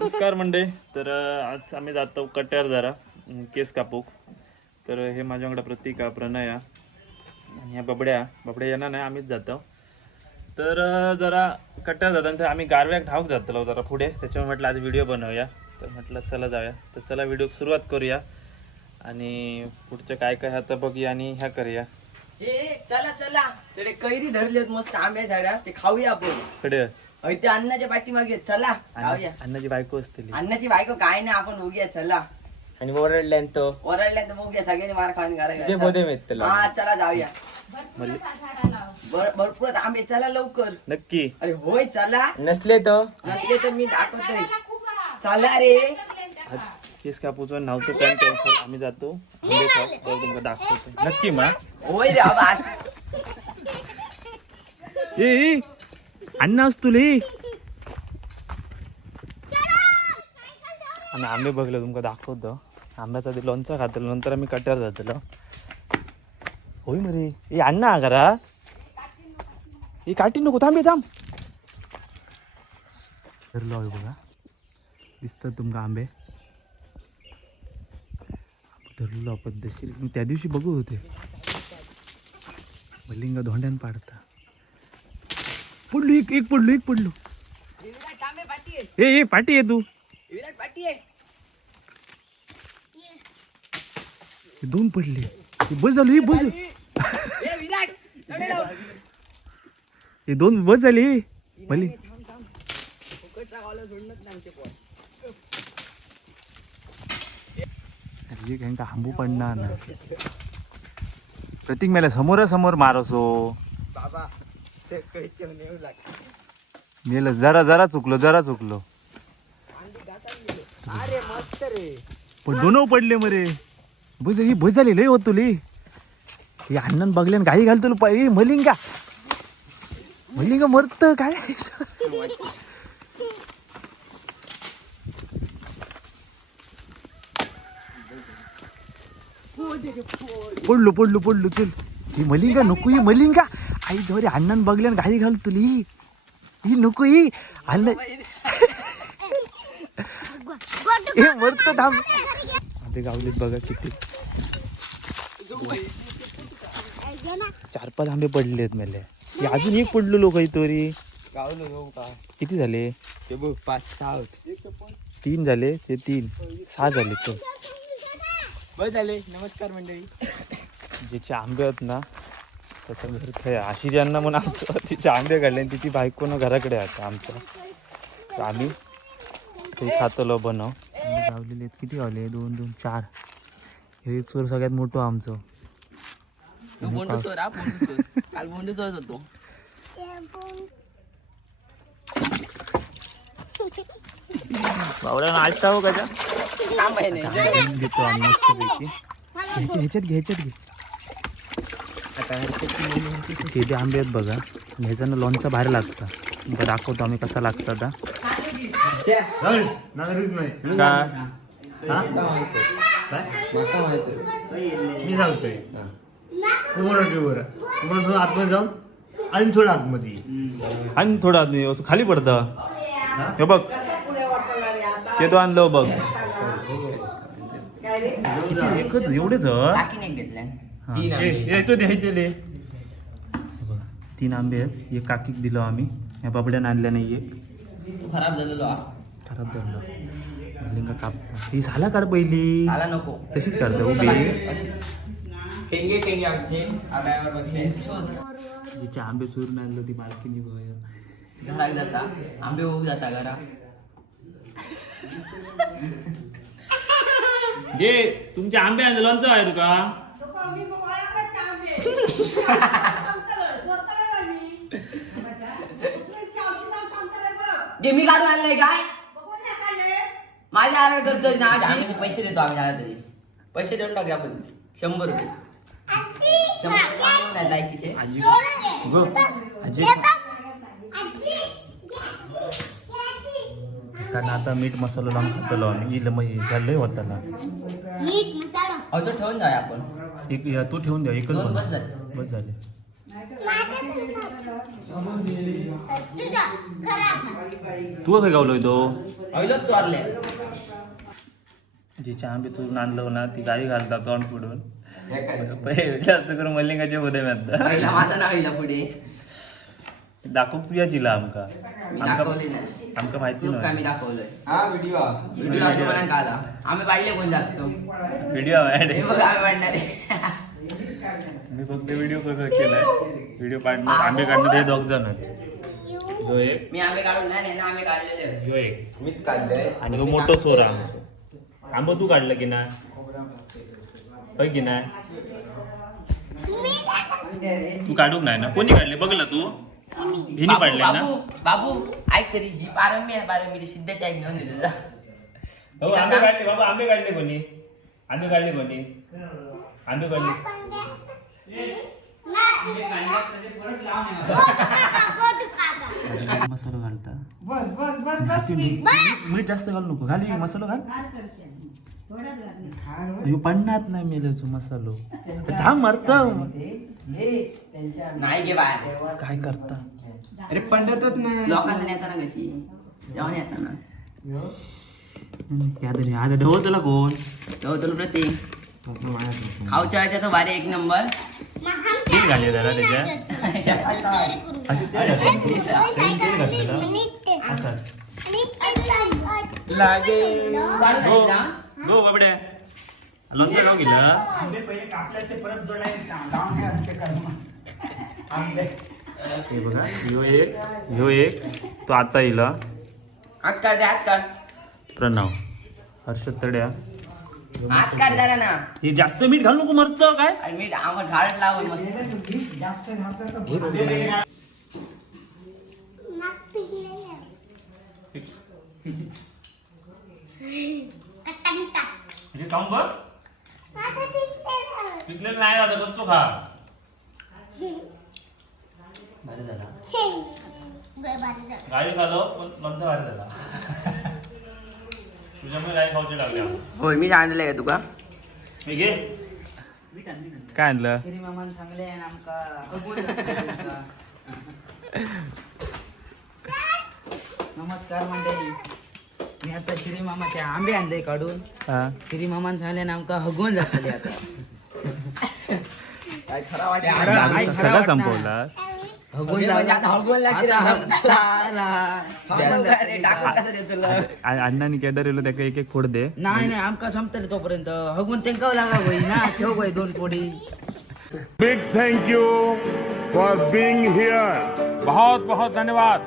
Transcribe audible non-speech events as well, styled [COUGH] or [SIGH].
नमस्कार मंडे तर आज आम्ही जातो कट्यार जरा केस कापूक. तर हे माझ्याकडे प्रतीका प्रणया. आणि ह्या बबड्या बबड्या येणार नाही आम्हीच जातो. तर जरा कट्यार जाताना तर आम्ही गारव्याक ठाऊक जातलो जरा पुढे. त्याच्यामुळे म्हटलं आज व्हिडिओ बनवूया. तर म्हटलं चला जाऊया. तर चला व्हिडिओ सुरुवात करूया. आणि पुढचं काय काय आता बघूया आणि ह्या करूया. ए चला चला. तिकडे कैरी धरलेत मस्त आंब्या झाड्या ते खाऊया आपण. कडे ते अन्नाच्या पाठीमागे चला अन्नाची बायको असतील. अन्नाची बायको काय नाही आपण बघूया चला. आणि ओरडल्यान तो? ओरडल्या तर बघूया सगळ्यांनी मार खाऊन मिळत तुला हा चला जाऊया. भरपूर आंबे चला लवकर. नक्की. अरे होय चला. नसले तो? नसले तर मी दाखवतोय. चला रे. केस कापूचं नव्हतं प्लॅन कॅन्सल आम्ही जातो. आंबे खाऊ. तर तुमका दाखवतो नक्की मा. होय रे ए अण्णा असतो तुले आम्ही आंबे बघले तुमका दाखवतो. आंब्याचा ते लोणचं खातलो नंतर आम्ही कट्यार जातलो होय मरे. ए अण्णा घरा. करा ए काठी नको थांबे थांब. धरलो बघा. दिसतात तुमका आंबे. धरलो पद्धतशीर. त्या दिवशी बघू होते. मलिंगा धोंड्यान पाडता. पडलो एक एक पडलो एक पडलो. हे पाटी आहे तू. दोन पडले. बस झालो हे बस हे दोन बस झाली. भले. एक हांबू पडणार ना प्रतीक मेला समोरासमोर मारसो नेलं जरा जरा चुकलो जरा चुकलो. अरे मस्त रे पण दोन पडले मरे. बस ही बस झाली लय होत तुली. हे अण्णान बघल्यान घाई घालतो पाहिजे मलिंगा. मलिंगा मरत काय? पडलो पडलो पडलो चल. ही मलिंगा नको ही मलिंगा. आई जवळ अण्णान बघल्यान घाई घाल तुली. ही नको ही. अण्णा हे मरत थांब ते गावलीत बघा किती. चार पाच आंबे पडले आहेत मेले अजून एक पडलो लोक तरी गावलो जाऊ का किती झाले? ते बघ पाच सहा होते. तीन झाले? ते तीन. सहा झाले बस झाले. नमस्कार मंडळी. ज्याचे आंबे आहेत ना त्याच्या घर थे आशी ज्यांना म्हणून आमचं तिचे आंबे काढले आणि तिची बायको ना घराकडे आता आमच्या. तर आम्ही ते खातलो बनव. आंबे गावलेले आहेत. किती गावले? दोन दोन चार. हे एक चोर सगळ्यात मोठं आमचं. तू बोंडू चोर हा बोंडू चोर [LAUGHS] काल बोंडू चोर होतो बावड्या नाश्ता हो का घेतो आम्ही मस्तपैकी. ह्याच्यात ह्याच्यात घे ह्याच्यात घे. ते ते आंबे आहेत बघा. ह्याच्यानं लोणचं बाहेर लागतं. आता दाखवतो आम्ही कसा लागतं आता. मी सांगतोय आतमध्ये जाऊन आणि थोडं आतमध्ये. आणि थोडा खाली पडतं. हे बघ. ते तो आणलं बघ. एकच एवढेच हं? नाही घेतल्या हा. ए, ए, तो दे, हे दे, बघ, तीन आंबे आहेत. एक काकीक दिलो आम्ही. या बाबड्यानं आणल्या नाही एक तू खराब झालेलो हा. खराब झालं लिंगा कापता. ही झाला काढ पहिली? आला नको. तशीच चला, उभी. टेंगे टेंगे आमचे. आब्यावर बसले. शोध. जिचे आंबे चोरून आणलं ती बालकीनी बघ घरात जाता. आंबे होऊ जाता घरा. जे तुमचे आंबे आणले लोणचं आहे का? जे मी काढून आणलंय काय माझ्या आराड करतोय ना आम्ही पैसे देतो आम्ही झाला तरी. पैसे देऊन टाकूया आपण. शंभर रुपये. शंभर लायकीचे. आजी! गो आजी! कारण आता मीठ मसाला लावून खातलो आम्ही इल मग होताला अहो तो ठेवून जाऊया आपण. एक या तू ठेवून द्या एकच दोन बनव. बस झाले. बस झाले. तू खंय गावलोय तो. हयलोच चोरले. जी चहा बी तू नांदलो ना ती गाडी घालता तोंड फोडून. पहिले जास्त करून मल्लिंगाचे मध्ये म्हणता पहिला माझं नाव येईल पुढे. दाखव तुझ्या जिला आमका. मी आमका दाखवले नाही. आमका माहिती नाही. मी दाखवलंय. हा व्हिडिओ व्हिडिओ असं मला काला आम्ही पाहिले कोण जास्त. व्हिडिओ ऍड हे बघ आम्ही म्हणणारे मी फक्त व्हिडिओ केलाय. व्हिडिओ काढणार आंबे काढणार हे दोघ जण ह्यो एक. मी आंबे काढून नाही ना आम्ही काढलेले ह्यो एक. मीच काढलंय. आणि ह्यो मोठो चोर आहे आमचो. आंबो तू काढलं की नाही? होय की नाही? तू काढूक नाही ना? कोणी काढले? बघलं तू. हिनी बाबू ना? बाबू बाबू ऐक तरी ही पारंबी आहे पारंबी ती सिद्धच्या आई घेऊन दिली जा. हो आंबे काढले बाबा आंबे काढले कोणी? आंबे काढले कोणी? आंबे काढले. मसाला घालता. बस बस बस मीठ जास्त घालू नको. घाली मसाला घाल. अयो पडणार नाही मेलेचो मसालो. थांब मरत. नाही गे बाहेर काय करता? अरे पंडतच नाही. लोकांना नेताना कशी? जेवण येताना. यादरी आता ढवळ तुला कोण तो तुला प्रतीक. खाऊच्या वेळेचा तो भारी एक नंबर. तेल घाले जरा त्याच्यात गो बाबड्या. लोणचं गाव गेलं? हे बघा ह्यो एक ह्यो एक. तो आता येईल हा. हात काढ रे हात काढ. प्रणव. हर्षद तड्या हात काढ जरा ना. हे जास्त मीठ घालू नको मरत काय? आणि मीठ आम्हाला झाड लावून मस्त. [LAUGHS] हे खाऊन बघ. पिकलेलं नाही आता कच्चो खा. भारी झाला. गाई खालो पण लोणचं भारी झाला. तुझ्यामुळे गाई खाऊची लागल्या. होय मी सांगितलंय का तुका? हे घे. काय आणलं? श्री मामान सांगले आमका [LAUGHS] नमस्कार मंडळी मी आता श्री मामाचे आंबे आणले काढून. हा. श्री मामान सांगले आमका हगवून जातले आता. काय खरा वाटत अरे, काय खरं सगळं वाटणार? संपवला हगवून म्हणजे आता हगवून लागते रे. आ- अण्णांनी केदार येलो त्याका एक एक फोड दे. नाही नाही आमका संपतले तोपर्यंत. हगवून तेंकाव लागा होई ना ठेव होई दोन पोडी Big thank you for being here. बहुत बहुत धन्यवाद.